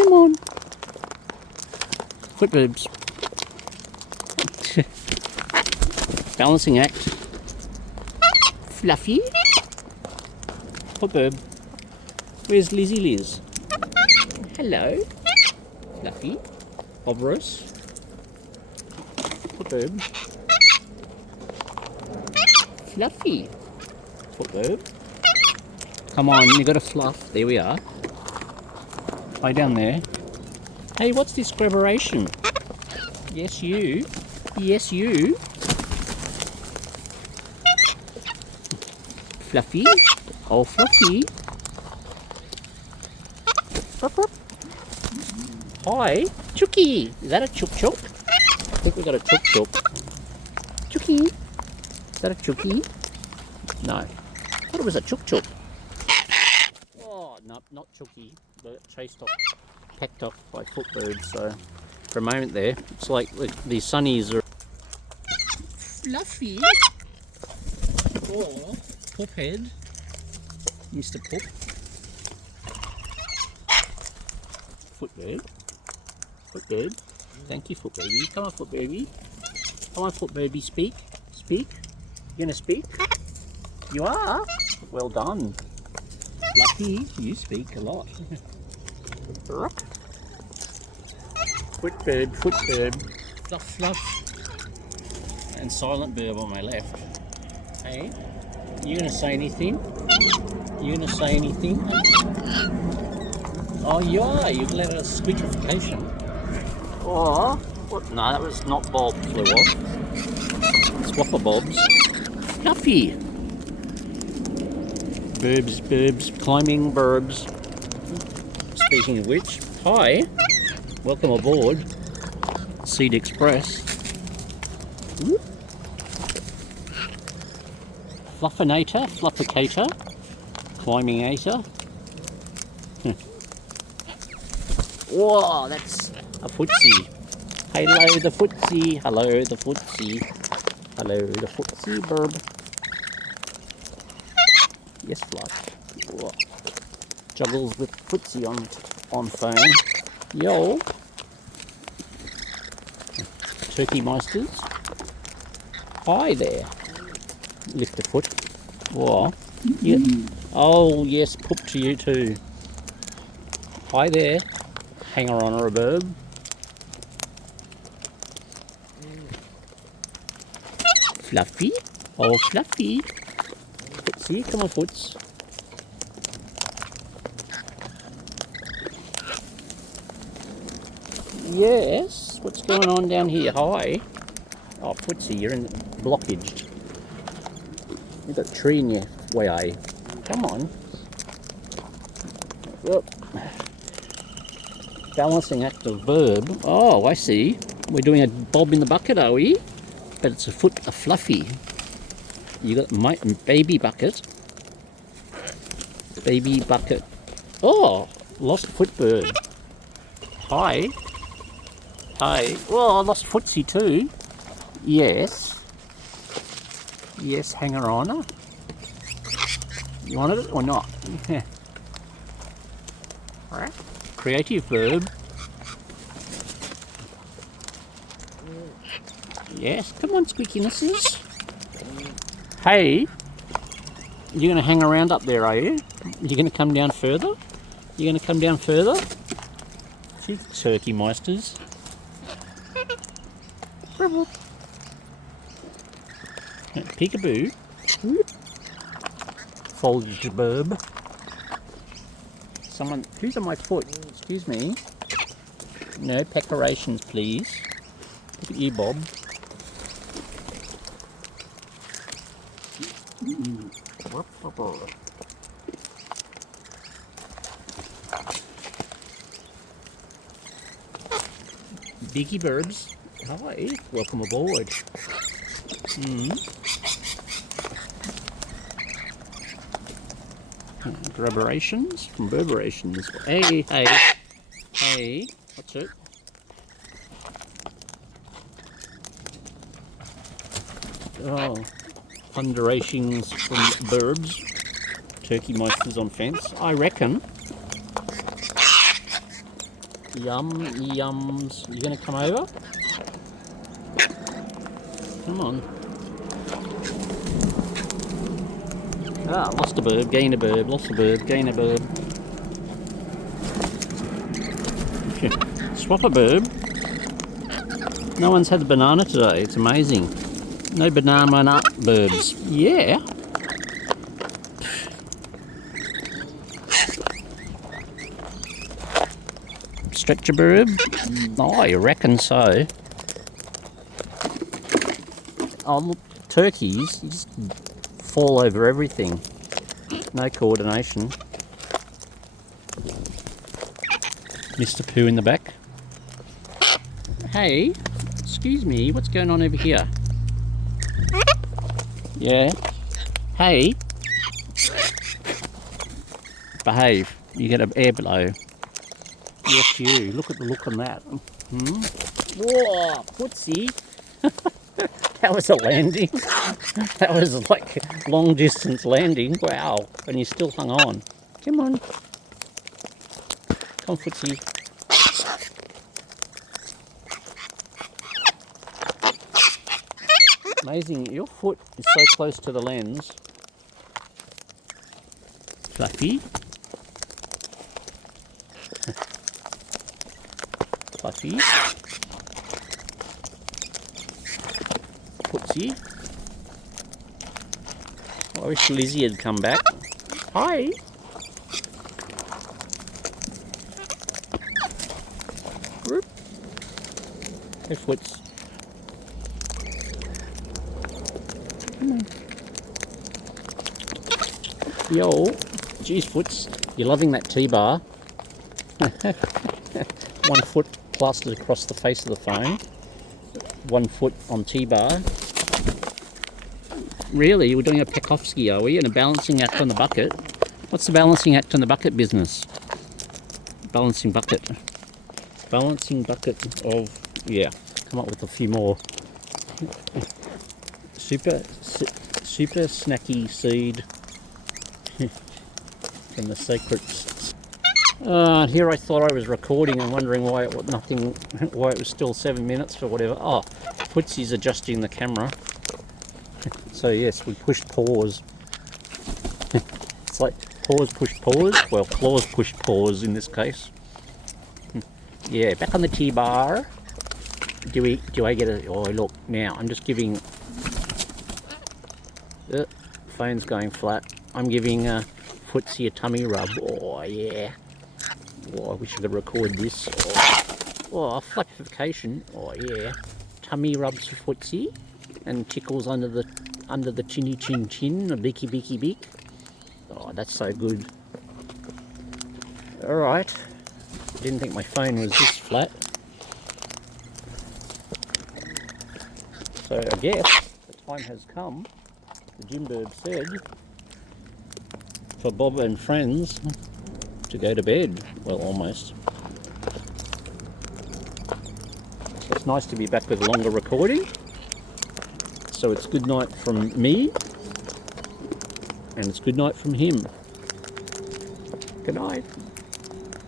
Come on. Foot birbs. Balancing act. Fluffy. Foot birb. Where's Lizzie Liz? Hello. Fluffy. Bobberous. Foot birb. Fluffy. Foot birb. Come on, you got to fluff. There we are. Play down there. Hey, what's this grabberation? Yes, you. Yes, you. Fluffy. Oh, Fluffy. Hi. Chookie. Is that a chook chook? I think we got a chook chook. Chookie. Is that a chookie? No. I thought it was a chook chook. Oh, no, not chookie. But chased off, packed off by foot birds. So for a moment there, it's like the sunnies are Fluffy. Oh, Poop head. Mr. Poop. Foot bird. Foot bird. Thank you, foot baby. Come on, foot baby. Come on, foot baby. Speak. Speak. You gonna speak? You are. Well done. Lucky, you speak a lot. Foot bird, fluff, fluff. And silent bird on my left. Hey, you gonna say anything? You gonna say anything? Oh, you are. You've let a squeakification. Oh, what? No, that was not Bob flew off. Swapper Bobs. Fluffy. Birbs, climbing birbs. Speaking of which, hi, welcome aboard Seed Express. Fluffinator, flufficator, climbing-ator. Whoa, that's a footsie. Hello, the footsie. Hello, the footsie. Hello, the footsie birb. Yes, Fluff. Whoa. Juggles with footsie on phone. Yo. Turkey Meisters. Hi there. Lift a foot. Whoa. Yeah. Oh, yes, poop to you too. Hi there. Hanger on or a birb. Fluffy. Oh, Fluffy. Footsie, come on, Foots. Yes, what's going on down here? Hi. Oh, Footsie, you're in blockage. You've got a tree in your way. Come on. Whoop. Balancing act of birb. Oh, I see. We're doing a bob in the bucket, are we? But it's a fluffy. You got my baby bucket. Baby bucket. Oh, lost foot bird. Hi. Hi. Oh, I lost footsie too. Yes. Yes, hanger on. You wanted it or not? Creative bird. Yes, come on, squeakinesses. Hey, you're going to hang around up there, are you? You're going to come down further? You're going to come down further? Gee, Turkey Meisters. Peekaboo. Foliage birb. Someone, who's on my foot? Excuse me. No pecorations, please. Look at you, Bob. Biggie birds. Hi, welcome aboard. Grabberations from Birberations. Hey, hey, hey. What's it? Oh, thunderations from Birbs. Turkey Meisters on fence. I reckon Yum, yums. You gonna come over? Come on. Ah, lost a birb, gain a birb, lost a birb, gain a birb. Swap a birb. No one's had the banana today, it's amazing. No banana nut birbs. Yeah. Stretch a birb? Oh, you reckon so? Oh, look, turkeys, you just fall over everything. No coordination. Mr. Pooh in the back. Hey, excuse me, what's going on over here? Yeah. Hey. Behave. You get an air blow. Yes, you. Look at the look on that. Whoa, footsie. That was a landing. That was like long distance landing. Wow. And you still hung on. Come on. Come on, footsie. Amazing. Your foot is so close to the lens. Fluffy. Fluffy. Footsie. I wish Lizzie had come back. Hi. Whoop. Hey, Foots. Come on. Yo. Geez, Foots. You're loving that T-bar. 1 foot plastered across the face of the phone. 1 foot on T-bar. Really? We're doing a Pekovsky, are we? And a balancing act on the bucket? What's the balancing act on the bucket business? Balancing bucket. Balancing bucket of... Yeah, come up with a few more. Super snacky seed from the secrets. Here I thought I was recording and wondering why it was still 7 minutes for whatever. Oh, Footsie's adjusting the camera. So yes, we pushed pause. It's like pause, push, pause. Well, claws push pause in this case. Yeah, back on the T-bar. Do I get a... Oh, look, now I'm just giving... phone's going flat. I'm giving Footsie a tummy rub. Oh, yeah. Oh, I wish I could record this. Oh, flattification. Oh, yeah. Tummy rubs for Footsie. And tickles under the chinny chin chin, a beaky beaky beak. Oh, that's so good. Alright. Didn't think my phone was this flat. So I guess the time has come, the Jim Birb said, for Bob and friends to go to bed. Well, almost. So it's nice to be back with a longer recording. So it's good night from me, and it's good night from him. Good night.